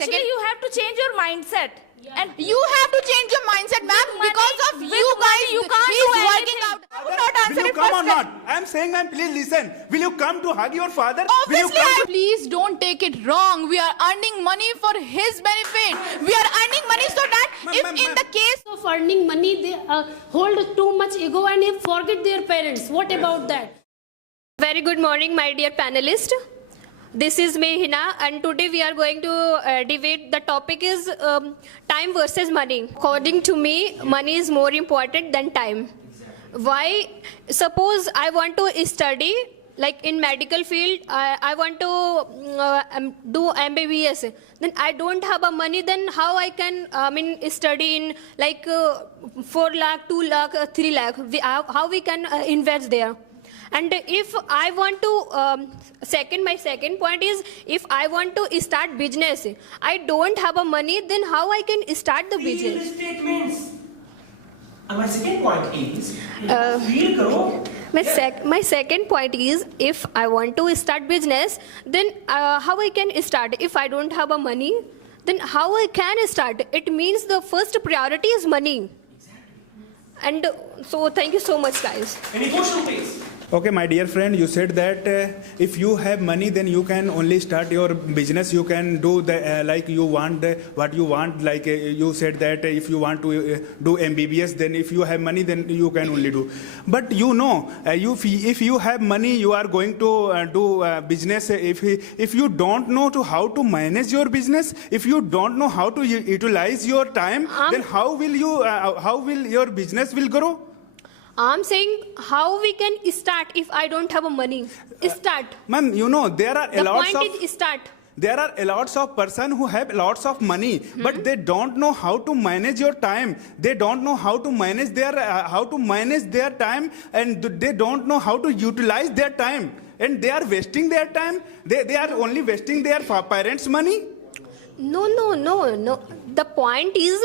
Actually, you have to change your mindset. And you have to change your mindset, ma'am, because of with you money, guys. you can't He's do working anything. out. I would not answer Will you it come or first. not? I am saying, ma'am, please listen. Will you come to hug your father? Will you Obviously, come please don't take it wrong. We are earning money for his benefit. We are earning money so that if in the case of earning money, they hold too much ego and they forget their parents. What about that? Very good morning, my dear panelists. This is me, Hina, and today we are going to debate. The topic is time versus money. According to me, money is more important than time. Why? Suppose I want to study, like in medical field, I want to do MBBS. Then I don't have a money. Then how I can study in like 4 lakh, 2 lakh, 3 lakh? How we can invest there? And if I want to, my second point is, if I want to start business, I don't have a money, then how I can start the business? Real estate means. And my second point is, feel karo. My second point is, if I want to start business, then how I can start? If I don't have a money, then how I can start? It means the first priority is money. And so thank you so much, guys. Any question, please? Okay, my dear friend, you said that if you have money, then you can only start your business. You can do the like you want, what you want. Like you said that if you want to do MBBS, then if you have money, then you can only do. But you know, if you have money, you are going to do business. If you don't know how to manage your business, if you don't know how to utilize your time, then how will your business will grow? I'm saying how we can start if I don't have a money. Start. Ma'am, you know, there are The point is start. There are a lots of person who have lots of money, but they don't know how to manage your time. They don't know how to manage their time, and they don't know how to utilize their time. And they are wasting their time. They are only wasting their parents' money. No. The point is,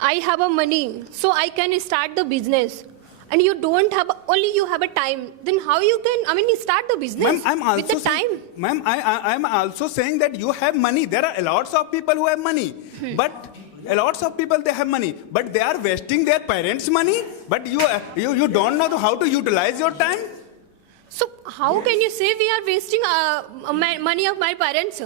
I have a money, so I can start the business. And you don't have, only you have a time. Then how you can, start the business with the time? Ma'am, I'm also saying that you have money. There are lots of people who have money. But lots of people, they have money. But they are wasting their parents' money. But you don't know how to utilize your time. So how can you say we are wasting money of my parents?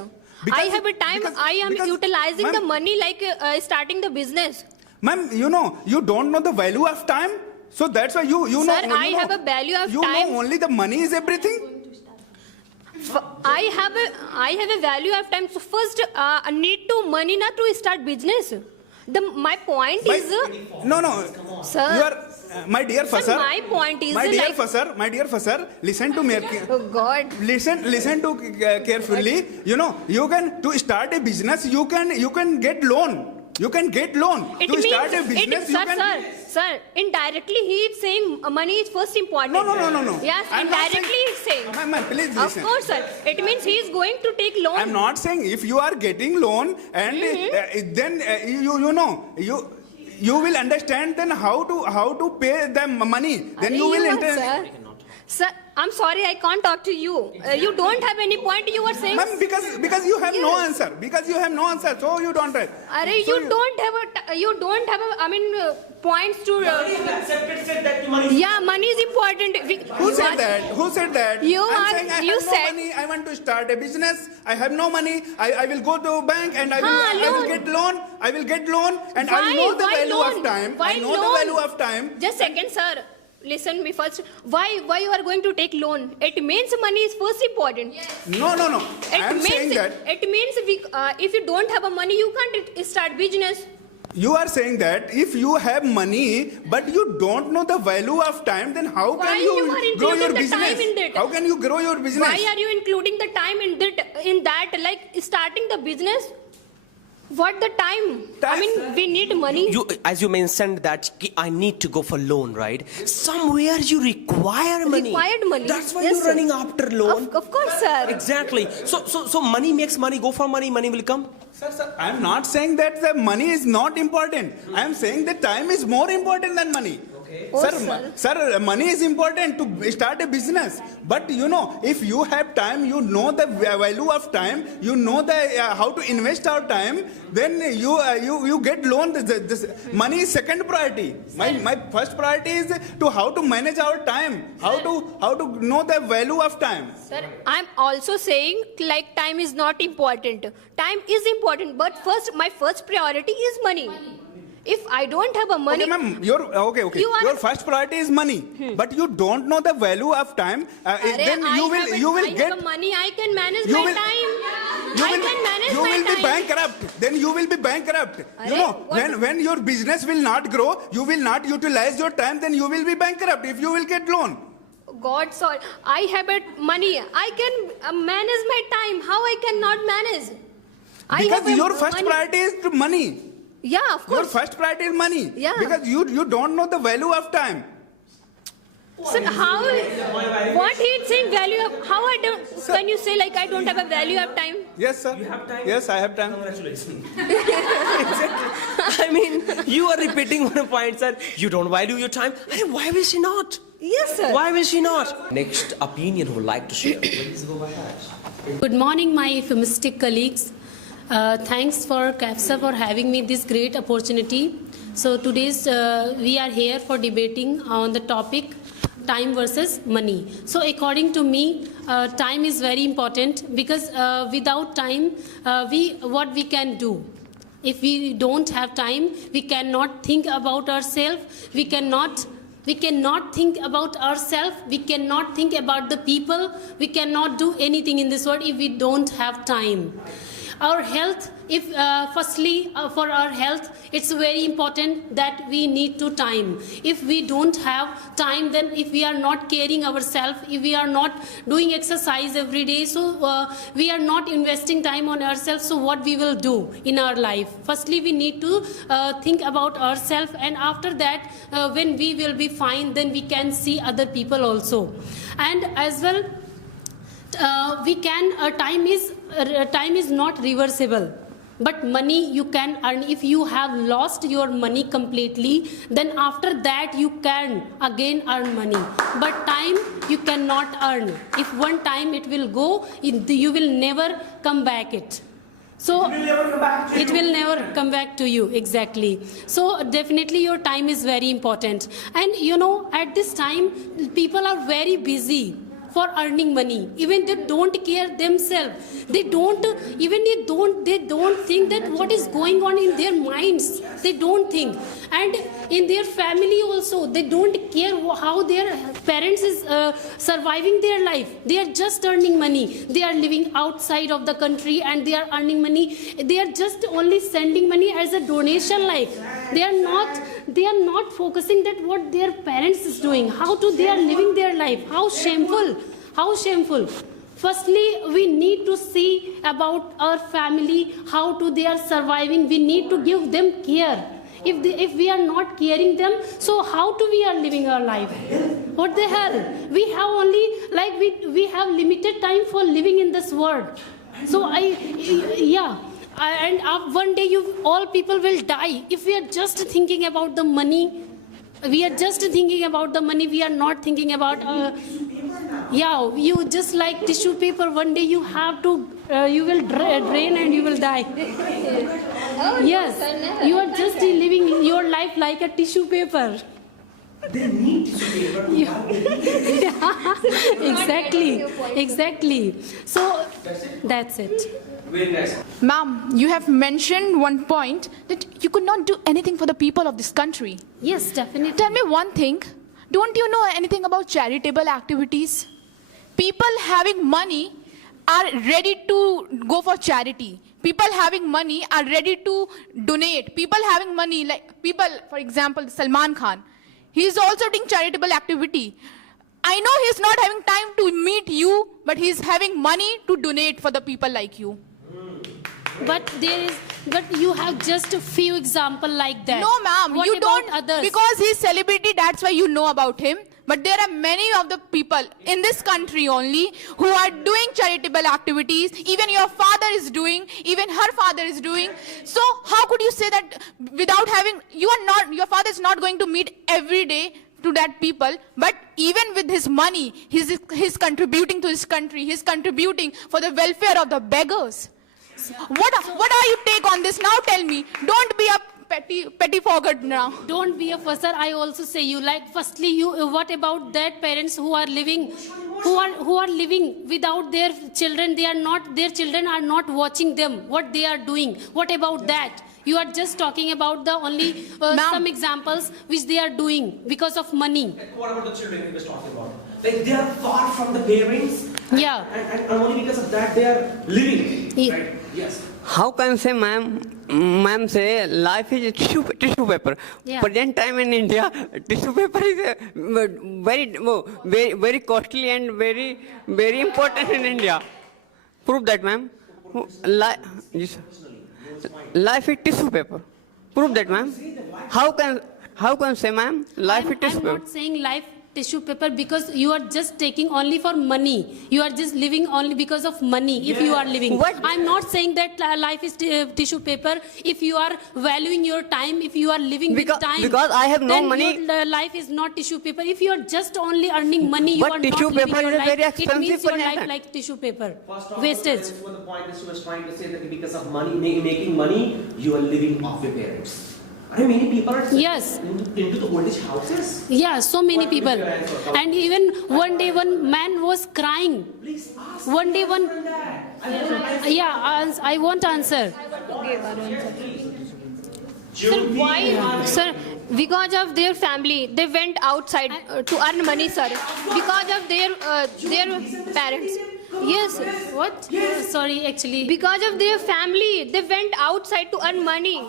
I have a time, I am utilizing the money like starting the business. Ma'am, you know, you don't know the value of time. So that's why you know. Sir, I have a value of you time. You know only the money is everything. I have a value of time. So first, I need to money not to start business. My point is. No, sir. You are, my dear Fasar. Sir, my point is. My dear Fasar, listen to me. Oh God. Listen to carefully. You know, you can to start a business. You can get loan. You can get loan to start a business. Sir, indirectly he is saying money is first important. No. Yes, indirectly he is saying. Ma'am, please listen. Of course, sir. It means he is going to take loan. I'm not saying if you are getting loan and then you will understand then how to pay them money. Then you will understand. Sir, I'm sorry, I can't talk to you. You don't have any point you were saying. Ma'am, because you have no answer. Because you have no answer, so you don't have. You don't have points to. Accepted that money. Yeah, money is important. Who said that? You I said. No money. I want to start a business. I have no money. I will go to bank and I will get loan. I will get loan and I know the value of time. I know the value of time. Just second, sir. Listen me first. Why you are going to take loan? It means money is first important. Yes. No. I am saying that. It means if you don't have a money, you can't start business. You are saying that if you have money but you don't know the value of time, then how can you grow your business? How can you grow your business? Why are you including the time in that? Like starting the business? What the time? We need money. As you mentioned that I need to go for loan, right? Somewhere you require money. Required money. That's why Yes, you're running after loan. Of course, sir. Exactly. So money makes money. Go for money. Money will come. Sir, I'm not saying that the money is not important. I'm saying that time is more important than money. Oh, sir, money is important to start a business. But you know, if you have time, you know the value of time, you know the how to invest our time, then you get loan. This money is second priority. My first priority is to how to manage our time, how to know the value of time. Sir, I'm also saying like time is not important. Time is important, but my first priority is money. If I don't have a money, Okay, ma'am, your first priority is money, but you don't know the value of time. Then you will get have money. I can manage You my will- time. you I will, can manage you my will time. be bankrupt. Then you will be bankrupt. You Arre, know, what- when your business will not grow, you will not utilize your time. Then you will be bankrupt if you will get loan. God, sorry. I have money. I can manage my time. How I cannot manage? I Because have your first money. priority is to money. Yeah, of Your course. first priority is money. Yeah. Because you don't know the value of time. Sir, how? What he's saying value of? How I don't? Can you say like I don't have a value of time? Yes, sir. You have time? Yes, I have time. Congratulations. I mean, you are repeating one point, sir. You don't value your time. Why will she not? Yes, sir. Why will she not? Next opinion who would like to share. Please go ahead. Good morning, my Euphemistic colleagues. Thanks for CAFSA for having me this great opportunity. So today's we are here for debating on the topic time versus money. So according to me, time is very important because without time, what we can do. If we don't have time, we cannot think about ourselves. We cannot think about ourselves. We cannot think about the people. We cannot do anything in this world if we don't have time. Our health, firstly, for our health, it's very important that we need to time. If we don't have time, then if we are not caring ourselves, if we are not doing exercise every day, so we are not investing time on ourselves, so what we will do in our life? Firstly, we need to think about ourselves, and after that, when we will be fine, then we can see other people also. And as well, time is not reversible, but money you can earn. If you have lost your money completely, then after that you can again earn money, but time you cannot earn. If one time it will go, you will never come back it. So it will never come back to you, exactly. So definitely your time is very important. And you know, at this time people are very busy for earning money. Even they don't care themselves. They don't think that what is going on in their minds. They don't think. And in their family also, they don't care how their parents is surviving their life. They are just earning money. They are living outside of the country and they are earning money. They are just only sending money as a donation life. They are not focusing that what their parents is doing, how they are living their life. How shameful. Firstly, we need to see about our family, how they are surviving. We need to give them care. If we are not caring them, so how we are living our life? What the hell? We have only we have limited time for living in this world. So one day all people will die. If we are just thinking about the money, we are not thinking about you just like tissue paper. One day you have to you will drain and you will die. Yes, you are just living your life like a tissue paper. They need to be Exactly. So that's it. Very nice. Ma'am, you have mentioned one point that you could not do anything for the people of this country. Yes, definitely. Tell me one thing. Don't you know anything about charitable activities? People having money are ready to go for charity. People having money are ready to donate. People having money, for example, Salman Khan. He is also doing charitable activity. I know he's not having time to meet you, but he's having money to donate for the people like you. But you have just a few examples like that. No, ma'am, What you about don't. others? Because he's celebrity, that's why you know about him. But there are many of the people in this country only who are doing charitable activities. Even your father is doing, even her father is doing. So how could you say that without having, your father is not going to meet every day to that people, but even with his money, he's contributing to his country. He's contributing for the welfare of the beggars. What are your take on this? Now tell me. Don't be a petty forward now. Don't be a fusser. I also say you like. Firstly, you. What about that parents who are living, who are living without their children? They are not. Their children are not watching them. What they are doing. What about that? You are just talking about the only some examples which they are doing because of money. What about the children he was talking about? Like they are far from the parents. Yeah. And only because of that they are living. Yeah. Right? Yes. How can say, ma'am say life is tissue paper. Yeah. Present time in India, tissue paper is very costly and very important in India. Prove that, ma'am. Yes. Life is tissue paper. Prove that, ma'am. How can say, ma'am, life is tissue I'm paper? not saying life tissue paper because you are just taking only for money. You are just living only because of money. If you are living, What? I'm not saying that life is tissue paper. If you are valuing your time, if you are living with time, because I have no then money. your life is not tissue paper. If you are just only earning money, you But are tissue not living paper your is a life. very It expensive means your possession. life like tissue paper. First off, Wastage. that's what the point is. She was trying to say that because of money, making money, you are living off your parents. I mean, many people are Yes. into the old age houses. Yeah, so many What people. is your answer? And even one day one man was crying. Please ask. One day one. Yeah, I won't answer. Sir, why? Sir, because of their family, they went outside to earn money, sir. Because of their parents. Yes. What? Sorry, actually. Because of their family, they went outside to earn money.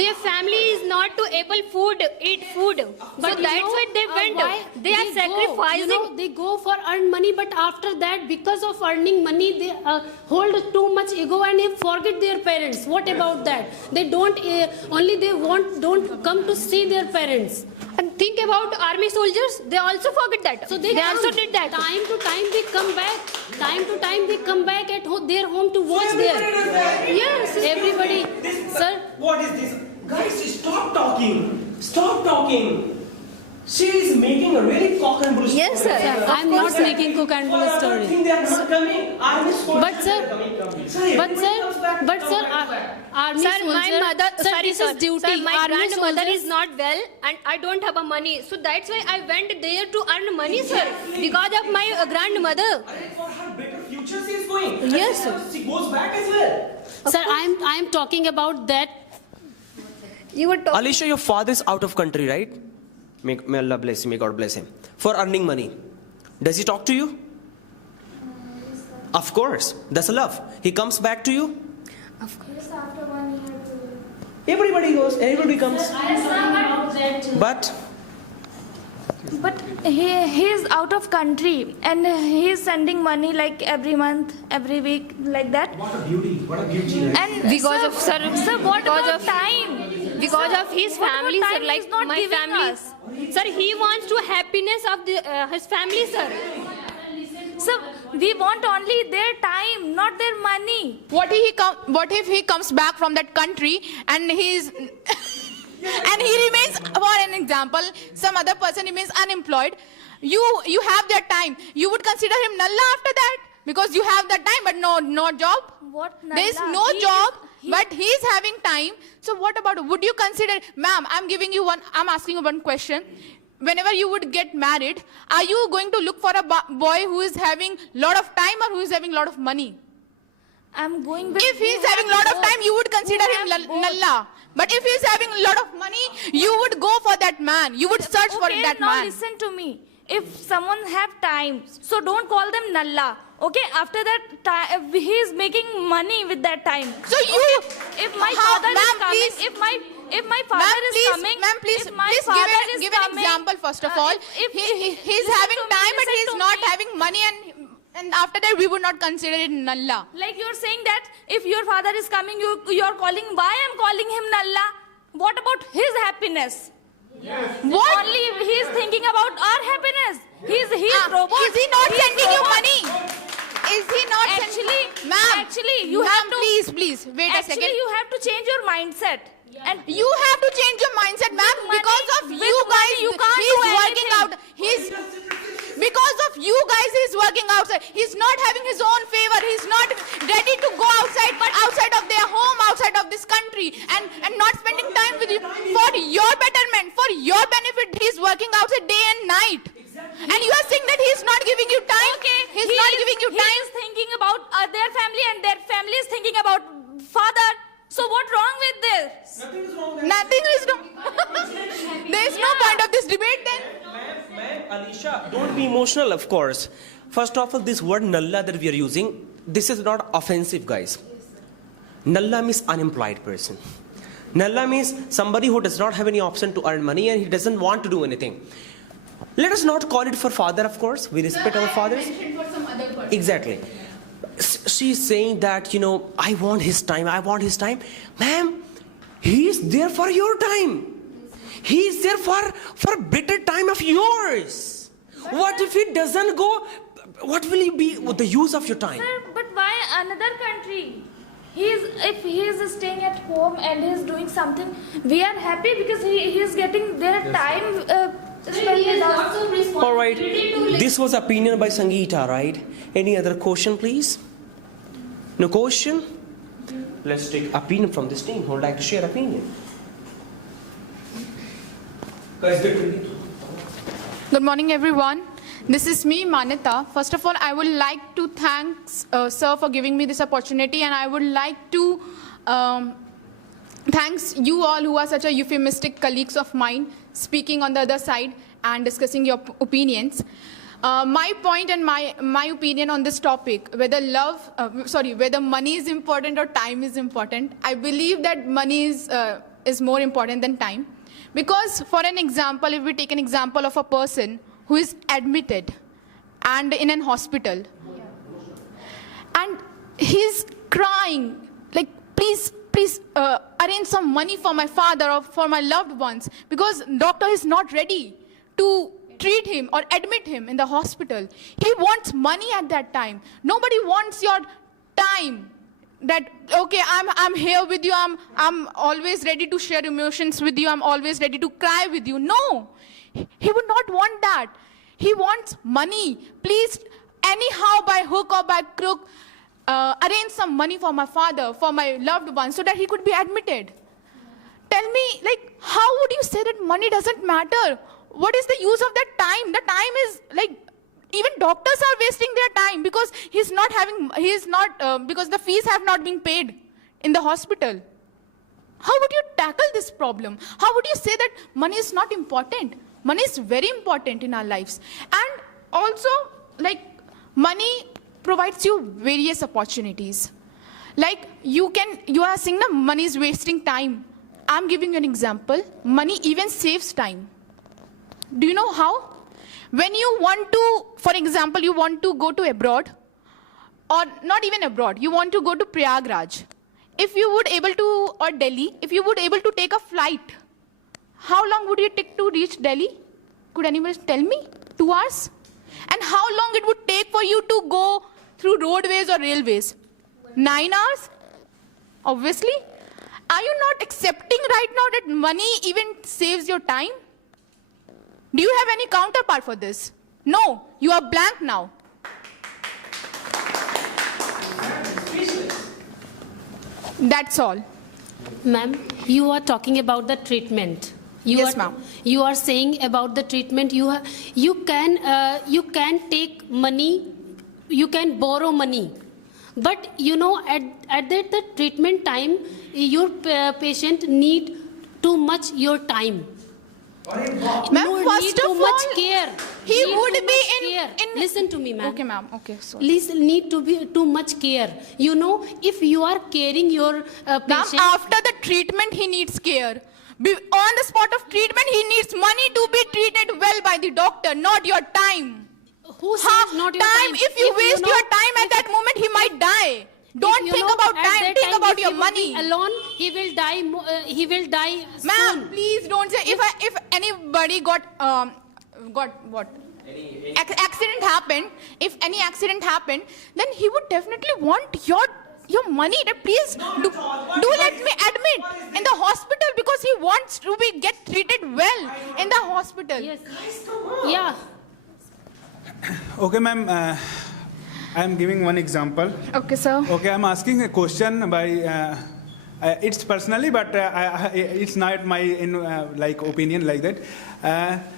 Their family is not to eat food. So that's why they went. They are sacrificing. They go for earn money, but after that, because of earning money, they hold too much ego and they forget their parents. What about that? They don't don't come to see their parents. And think about army soldiers. They also forget that. So they also come. did that. Time to time they come back. Time to time they come back at their home to watch their. Yes. Everybody, sir. What is this? Guys, stop talking. Stop talking. She is making a really cock and bull story. Yes, sir. I'm not making cook and bull I story. think they are not coming. Army soldiers But sir, are coming. But everybody sir, comes back but from sir, back. army Sir, soldier. my mother, Sir, sorry, this sir. is duty. Sir, my Army grandmother soldiers- is not well and I don't have a money. So that's why I went there to earn money, sir. Because of my grandmother. For her better future, she is going. Yes, And she goes back as well. Sir, I am talking about that. You were talking. Alicia, your father is out of country, right? May Allah bless him, may God bless him. For earning money. Does he talk to you? Of course. That's love. He comes back to you? Of course, after 1 year. Everybody goes, everybody comes. I am talking about that. But But he is out of country and he is sending money like every month, every week, like that. what a beauty, what a beauty. And Because sir, of sir, sir, what because about of time? Because Sir, of his what about family, time sir. he Like is not my giving family, us? sir. He wants to happiness of his family, sir. Sir, we want only their time, not their money. What if he comes back from that country and he's and he remains, for an example, some other person remains unemployed. You have that time. You would consider him nulla after that because you have that time, but no job. What? There is Nalla? no He job, is- but he is having time. So what about? Would you consider, ma'am? I'm asking you one question. Whenever you would get married, are you going to look for a boy who is having lot of time or who is having lot of money? I'm going with. If he's who having have lot of both. time, you would consider Who him have both. nulla. But if he's having a lot of money, you would go for that man. You would search for Okay, that now man. listen to me. If someone have time, so don't call them nulla. Okay, after that, he is making money with that time. So you, If my How- father is ma'am, coming, please. if my father Ma'am, is please, coming, ma'am, please, if my please father is give an coming, example first of all. if He's listen having to me, time, but listen he's to not me. having money, and after that we would not consider it nulla. Like you're saying that if your father is coming, you're calling. Why I'm calling him nulla? What about his happiness? What? Only he is thinking about our happiness. He's robot. Is he not He's sending you robot. money? Is he not Actually, ma'am? actually, you ma'am, have to. please, wait a Actually, second. you have to change your mindset. And You have to change your mindset, ma'am. With Because money- of with you money guys, you can't he's do working anything. out. Because of you guys, he's working outside. He's not having his own favor. He's not ready to go outside, but outside of their home, outside of this country, and not spending time with you for your betterment, for your benefit. He's working outside day and night. And you are saying that he's not giving you time. okay, He's not giving you He time. is thinking about their family, and their family is thinking about father. So what wrong with this? Nothing is wrong. There is no point of this debate then. Ma'am, Alisha, don't be emotional, of course. First of all, this word nalla that we are using, this is not offensive, guys. Nalla means unemployed person. Nalla means somebody who does not have any option to earn money and he doesn't want to do anything. Let us not call it for father, of course. We respect our fathers. For some other person. Exactly. She's saying that, I want his time, I want his time. Ma'am, he is there for your time. He is there for better time of yours. What if he doesn't go? What will be the use of your time? Sir, but why another country? If he is staying at home and he is doing something, we are happy because he is getting their time spent with us. All right. This was opinion by Sangeeta, right? Any other question, please? No question? Let's take opinion from this team. Who would like to share opinion? Guys, Good morning, everyone. This is me, Manita. First of all, I would like to thank sir for giving me this opportunity, and I would like to thanks you all who are such a euphemistic colleagues of mine, speaking on the other side and discussing your opinions. My point and my opinion on this topic, whether whether money is important or time is important, I believe that money is more important than time. Because for an example, if we take an example of a person who is admitted and in an hospital, and he's crying, like, please arrange some money for my father or for my loved ones, because doctor is not ready to treat him or admit him in the hospital. He wants money at that time. Nobody wants your time. That, okay, I'm here with you, I'm always ready to share emotions with you, I'm always ready to cry with you. No, he would not want that. He wants money. Please, anyhow, by hook or by crook, arrange some money for my father, for my loved one, so that he could be admitted. Tell me, like, how would you say that money doesn't matter? What is the use of that time? The time is, like, even doctors are wasting their time because because the fees have not been paid in the hospital. How would you tackle this problem? How would you say that money is not important? Money is very important in our lives. And also, like, money provides you various opportunities. Like, you are saying that money is wasting time. I'm giving you an example. Money even saves time. Do you know how? When you want to, for example, you want to go to abroad, or not even abroad, you want to go to Prayagraj. If you would able to, or Delhi, if you would able to take a flight, how long would it take to reach Delhi? Could anybody tell me? 2 hours? And how long it would take for you to go through roadways or railways? 9 hours? Obviously. Are you not accepting right now that money even saves your time? Do you have any counterpart for this? No, you are blank now. That's all. Ma'am, you are talking about the treatment. Yes, ma'am. You are saying about the treatment. You can take money, you can borrow money, but at the treatment time, your patient need too much your time. Ma'am, No, first need of too much all, care. he Need would too be much in- care. in- Listen to me, ma'am. Okay, ma'am. Okay, sorry. Please need to be too much care. If you are caring your Ma'am, patient. after the treatment, he needs care. On the spot of treatment, he needs money to be treated well by the doctor, not your time. Who says not your time? If you waste your time at that moment, he might die. Don't think about at time, that think about if your he will money. be alone, he will die. He will die Ma'am, soon. please don't say, if anybody got what? Accident happened, if any accident happened, then he would definitely want your money. That please do let me admit in the hospital wants to be get treated well in the hospital. Yes. Yeah. Okay, ma'am. I am giving one example. Okay, sir. Okay, I'm asking a question by. It's personally, but it's not my like opinion like that.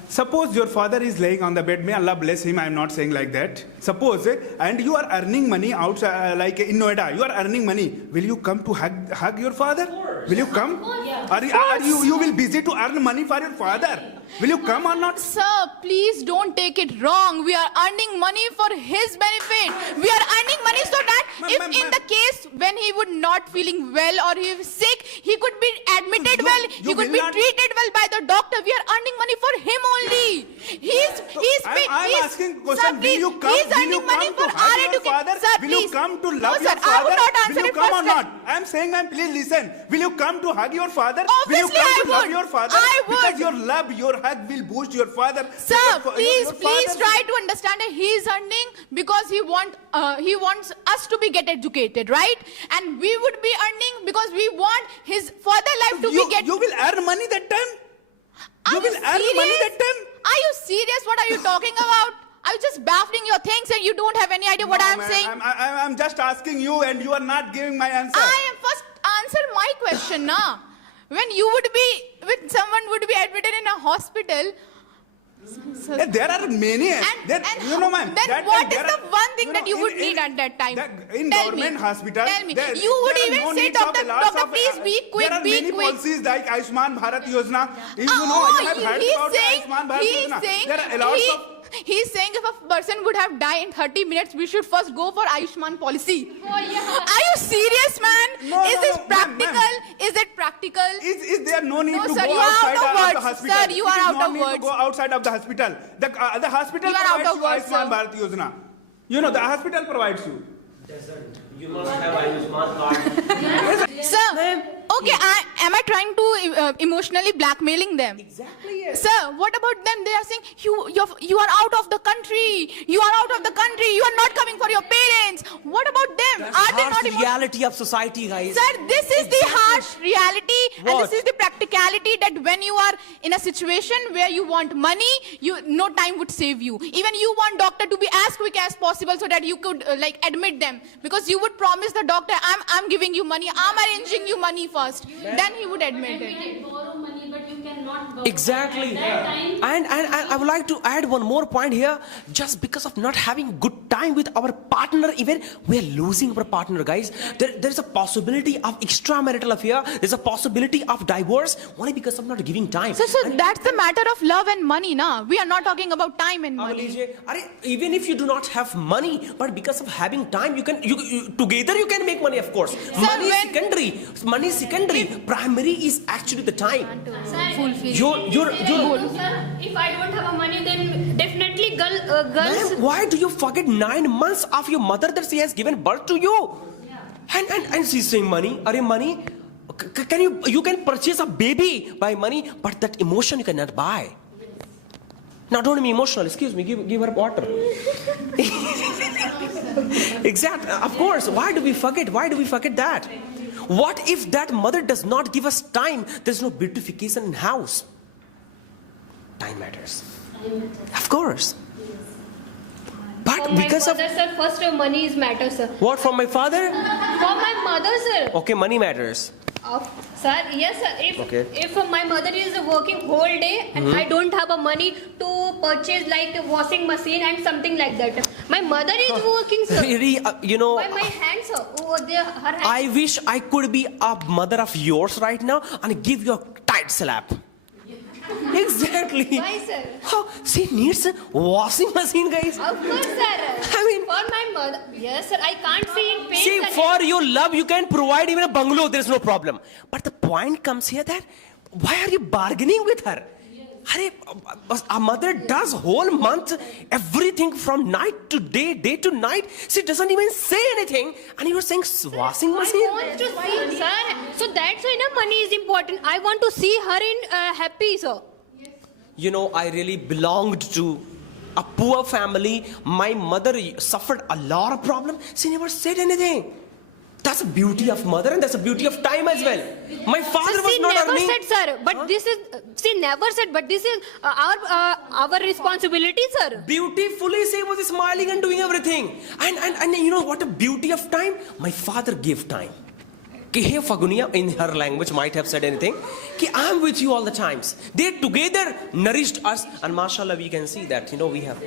Suppose your father is laying on the bed. May Allah bless him. I'm not saying like that. Suppose, and you are earning money outside, like in Noida. You are earning money. Will you come to hug your father? Will you come? Are you will busy to earn money for your father? Will you come or not? Sir, please don't take it wrong. We are earning money for his benefit. We are earning money so that if in the case when he would not feeling well or he is sick, he could be admitted well, he could be treated well by the doctor. We are earning money for him only. I'm asking question. Sir, Will please, you come? he's Will earning you money come for to hug our your education. father? Sir, Will please. you come to No, love sir, your I father? would not Will answer you it come or first. not? I'm saying, ma'am, please listen. Will you come to hug your father? Obviously, will you come I to love would. your father? I would. Because your love, your hug will boost your father. Sir, Your please father- try to understand that he is earning because he wants us to be get educated, right? And we would be earning because we want his further life to be get. You will earn money that time? Are You will earn money serious? that time? Are you serious? What are you talking about? Are you just baffling your things and you don't have any idea what No, I am ma'am, saying? I'm just asking you and you are not giving my answer. I am first answer my question now. When someone would be admitted in a hospital. There are many. You know, ma'am. Then that what time is there the are- one thing you that know, you would need at that time? In Tell government me. hospital, Tell me. there- You would there are even no say, needs of doctor, lots doctor, of- please be quick, There are be many quick. policies like Ayushman Bharat Yojana. You know, Oh, you have heard he's about saying, Ayushman Bharat he's Yojana. saying, There are lots of. he's saying if a person would have died in 30 minutes, we should first go for Ayushman policy. Are you serious, man? No, Is no, this no, ma'am, practical? Is it practical? Is there no need No, to sir, go you are outside out of of the words. hospital? Sir, you are It is out no of need to words. go outside of the hospital. The hospital You are out provides of you words, Ayushman sir. Bharat Yojana. You know, the hospital provides you. You must have Ayushman card. Sir, okay, am I trying to emotionally blackmailing them? Exactly, yes. Sir, what about them? They are saying, you are out of the country. You are out of the country. You are not coming for your parents. What about them? Are they not Harsh emotional? reality of society, guys. Sir, this is the harsh reality and What? this is the practicality that when you are in a situation where you want money, no time would save you. Even you want doctor to be as quick as possible so that you could like admit them. Because you would promise the doctor, I'm giving you money, I'm arranging you money first. Then he would admit it. You can borrow money, but you cannot borrow. Exactly. At that time, And I would like to add one more point here. Just because of not having good time with our partner, even we are losing our partner, guys. There's a possibility of extramarital affair. There's a possibility of divorce only because of not giving time. So that's the matter of love and money, na? We are not talking about time and अब money. लीजिए, अरे, even if you do not have money, but because of having time, together you can make money, of course. Money is secondary. Money is secondary. Primary is actually the time. You're Sir, if I don't have a money, then definitely girls. Ma'am, why do you forget 9 months of your mother that she has given birth to you? And she's saying money. Are money? You can purchase a baby by money, but that emotion you cannot buy. Now don't be emotional. Excuse me. Give her water. Exactly. Of course. Why do we forget? Why do we forget that? What if that mother does not give us time? There's no beautification in house. Time matters. Of course. But For my because of father, sir, first money is matter, sir. what from my father? For my mother, sir. Okay, money matters. Sir, yes, sir. If my mother is working whole day and I don't have a money to purchase like a washing machine and something like that, my mother is working, sir. Really, By my hands, sir. Her hands. I wish I could be a mother of yours right now and give you a tight slap. Exactly. Why, sir? Oh, she needs a washing machine, guys. Of course, sir. I mean- for my mother. Yes, sir. I can't see in pain. See, sir. for your love, you can provide even a bungalow. There's no problem. But the point comes here that why are you bargaining with her? A mother does whole month everything from night to day, day to night. She doesn't even say anything, and you are saying washing I machine. want to see, sir. So that's why money is important. I want to see her in happy, sir. You know, I really belonged to a poor family. My mother suffered a lot of problems. She never said anything. That's the beauty of mother, and that's the beauty of time as well. My father was She not never earning. said, sir, but this is, she never said, but this is our responsibility, sir. Beautifully, she was smiling and doing everything. And you know what a beauty of time? My father gave time. Ki hey Fagunia, in her language might have said anything. Ki I'm with you all the times. They together nourished us, and mashallah we can see that, you know, we have.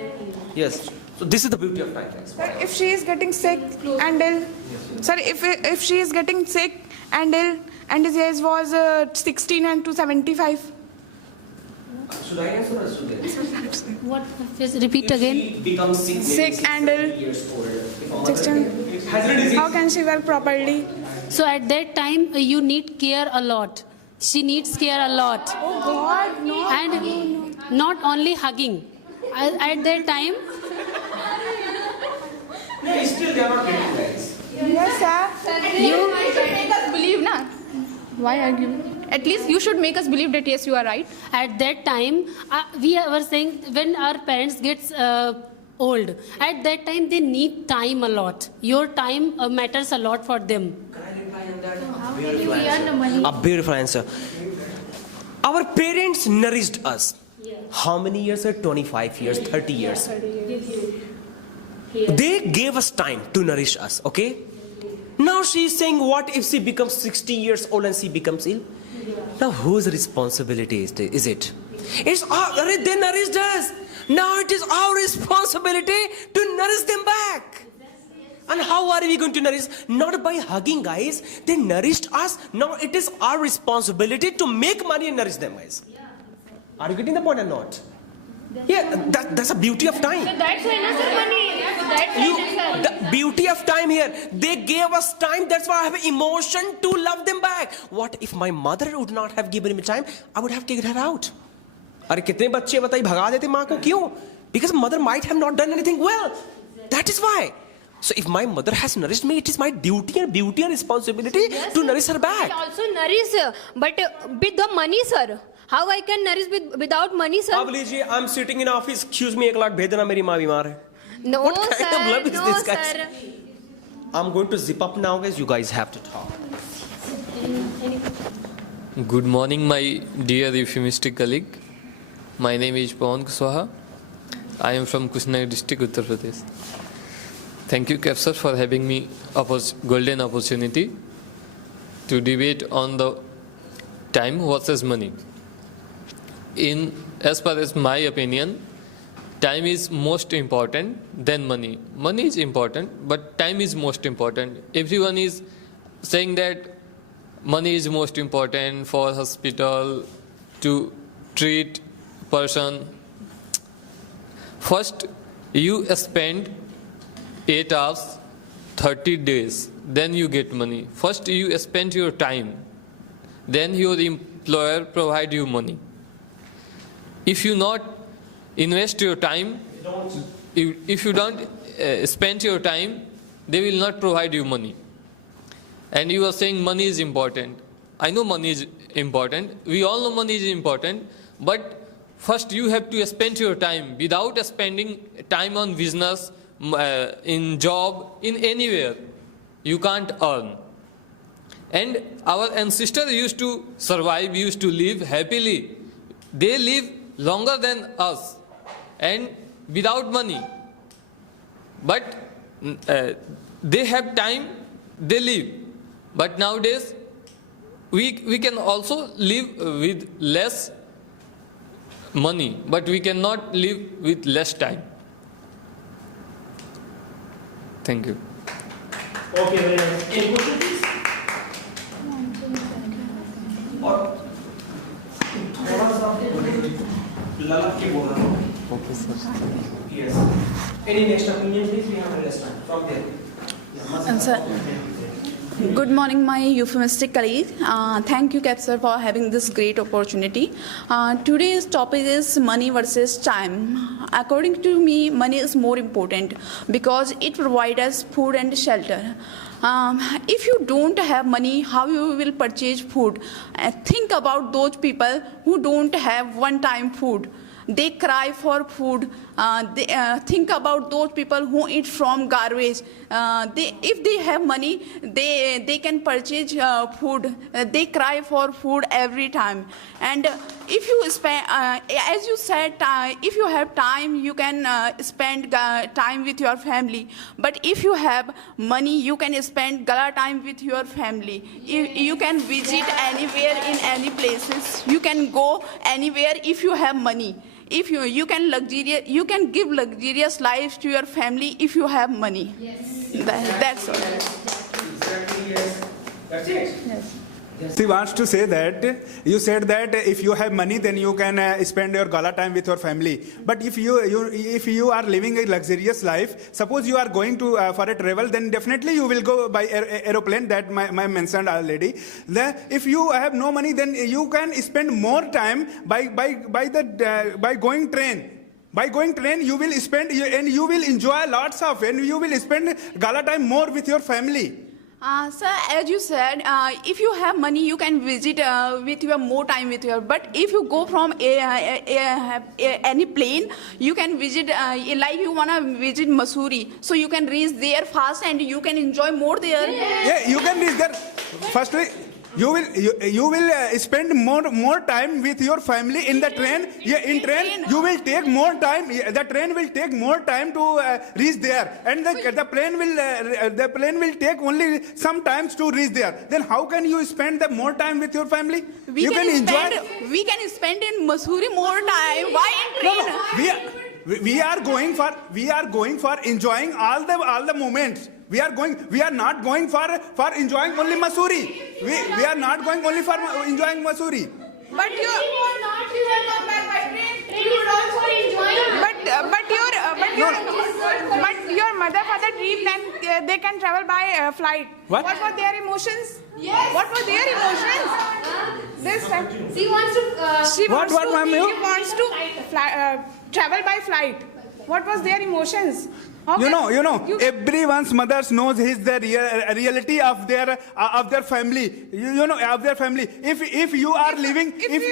Yes. So this is the beauty of time. Thanks. Sir, if she is getting sick and ill, sir, if she is getting sick and ill, and his age was 16 and to 75. Should I answer or should they? What? Just repeat again. She becomes sick, maybe Sick and ill. 16 years old. If a mother 16. has a disease, How can she work properly? So at that time, you need care a lot. She needs care a lot. Oh God, no. And not only hugging. At that time, yeah, still they are not getting guys. Yes, sir. You should make us believe, na? Why argue? At least you should make us believe that yes, you are right. at that time, we were saying when our parents gets old, at that time they need time a lot. Your time matters a lot for them. A beautiful answer. Our parents nourished us. How many years, sir? 25 years, 30 years. They gave us time to nourish us, okay? Now she is saying, what if she becomes 60 years old and she becomes ill? Now whose responsibility is it? It's our, they nourished us. Now it is our responsibility to nourish them back. And how are we going to nourish? Not by hugging, guys. They nourished us. Now it is our responsibility to make money and nourish them, guys. Are you getting the point or not? Yeah, that's the beauty of time. That's why na sir money. That's why The beauty of time here. They gave us time. That's why I have emotion to love them back. What if my mother would not have given me time? I would have kicked her out. अरे कितने बच्चे बताइए भगा देते माँ को क्यों? Because mother might have not done anything well. That is why. So if my mother has nourished me, it is my duty and beauty and responsibility to nourish her back. I also nourish, but with the money, sir. How I can nourish without money, sir? अब लीजिए, I'm sitting in office. Excuse me, 1 lakh भेज देना, मेरी माँ बीमार है. No, What kind sir. of love is no, this, guys? sir. I'm going to zip up now, guys. You guys have to talk. Good morning, my dear euphemistic colleague. My name is Pawan Kushwaha. I am from Kushinagar district, Uttar Pradesh. Thank you, Kevsar, for having me golden opportunity to debate on the time versus money. As far as my opinion, time is most important than money. Money is important, but time is most important. Everyone is saying that money is most important for hospital to treat person. First, you spend 8 hours, 30 days, then you get money. First, you spend your time, then your employer provide you money. If you not invest your time, if you don't spend your time, they will not provide you money. And you are saying money is important. I know money is important. We all know money is important. But first you have to spend your time. Without spending time on business, in job, in anywhere, you can't earn. And our ancestors used to survive, used to live happily. They live longer than us and without money. But they have time, they live. But nowadays, we can also live with less money, but we cannot live with less time. Thank you. Okay, very nice. Any question, please? और थोड़ा सा ललक के बोल रहा हूँ. Okay, sir. Yes. Any next opinion, please? We have less time. From there. Sir. Good morning, my euphemistic colleague. Thank you, Kevsar, for having this great opportunity. Today's topic is money versus time. According to me, money is more important because it provides us food and shelter. If you don't have money, how you will purchase food? Think about those people who don't have one-time food. they cry for food. They think about those people who eat from garbage. If they have money, they can purchase food. They cry for food every time. And if you spend, as you said, if you have time, you can spend time with your family. But if you have money, you can spend gala time with your family. You can visit anywhere in any places. You can go anywhere if you have money. If you can give luxurious life to your family if you have money. Yes. That's all. Exactly, yes. That's it. Yes. She wants to say that you said that if you have money, then you can spend your gala time with your family. But if you are living a luxurious life, suppose you are going to for a travel, then definitely you will go by aeroplane. That my mentioned already. If you have no money, then you can spend more time by going train. By going train, you will spend and you will enjoy lots of, and you will spend gala time more with your family. Sir, as you said, if you have money, you can visit with your more time with your. But if you go from any plane, you can visit like you wanna visit Mussoorie, so you can reach there fast and you can enjoy more there. Yeah, you can reach there. Firstly, you will spend more time with your family in the train. Yeah, in train you will take more time. The train will take more time to reach there, and the plane will take only some times to reach there. Then how can you spend the more time with your family? We can spend in Mussoorie more time. Why in train? No. We are going for enjoying all the moments. We are not going for enjoying only Mussoorie. We are not going only for enjoying Mussoorie. But you were not, you have come back by train. You would also enjoy. but your father dreamed and they can travel by flight. What were their emotions? Yes. What were their emotions? This time. She wants to. She wants to travel by flight. What was their emotions? You know, everyone's mothers knows the reality of their family. You know, of their family. If you are living, if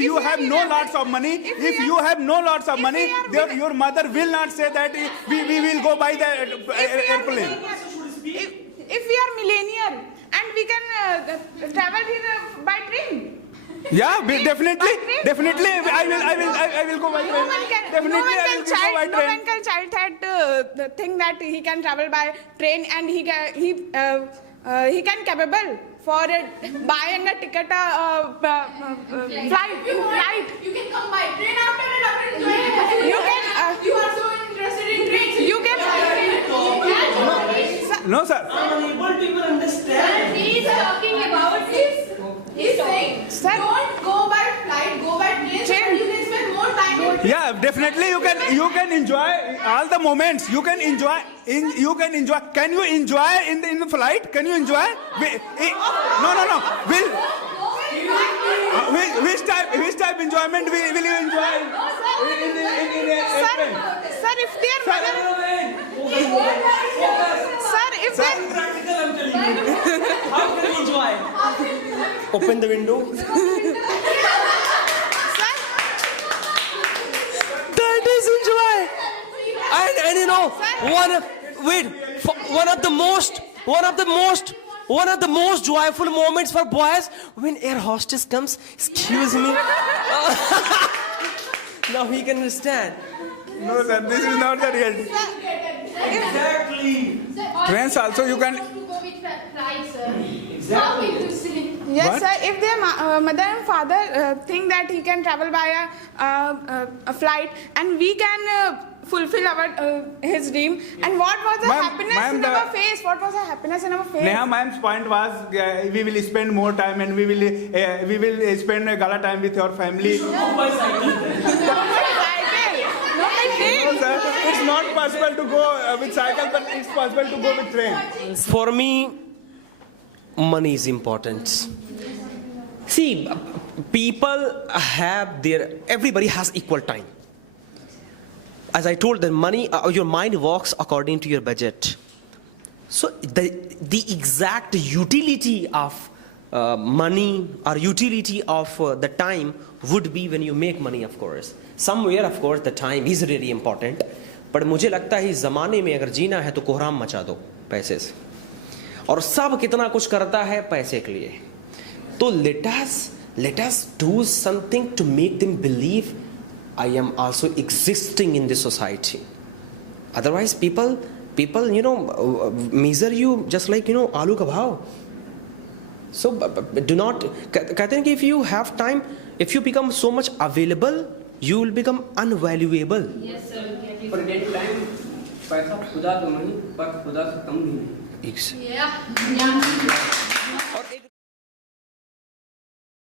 you have no lots of money, your mother will not say that we will go by the airplane. If we are millennial and we can travel here by train. Yeah, definitely. I will go by train. No one can child think that he can travel by train and he can capable for buying a ticket flight. You can come by train after enjoying. You are so interested in trains. You can. No, sir. I'm unable to even understand. He is talking about this. He's saying, don't go by flight, go by train. You can spend more time. Yeah, definitely you can enjoy all the moments. You can enjoy. Can you enjoy in the flight? Can you enjoy? No. Which type enjoyment will you enjoy in airplane? Sir, if their Practical, I'm telling you. How can you enjoy? Open the window. That is enjoy. And you know, one of the most joyful moments for boys when air hostess comes. Excuse me. Now he can understand. No, sir, this is not the reality. Exactly. Trains also you can. Exactly. Yes, What? sir. If their mother and father think that he can travel by a flight, and we can fulfill his dream. And what was the happiness in our face? What was the happiness in our face? Neha ma'am's point was we will spend more time and we will spend gala time with your family. No bicycle. No, sir, it's not possible to go with cycle, but it's possible to go with train. For me, money is important. See, people everybody has equal time. As I told them, money, your mind works according to your budget. So the exact utility of money or utility of the time would be when you make money, of course. Somewhere, of course, the time is really important. पर मुझे लगता है इस ज़माने में अगर जीना है तो कोहराम मचा दो पैसे से, और सब कितना कुछ करता है पैसे के लिए. तो let us do something to make them believe I am also existing in this society. Otherwise, people, measure you just like, आलू का भाव. So do not, कहते हैं कि if you have time, if you become so much available, you will become unvaluable. Yes, sir. पर date time पैसा खुदा तो नहीं, पर खुदा से कम नहीं. Exactly. Yeah.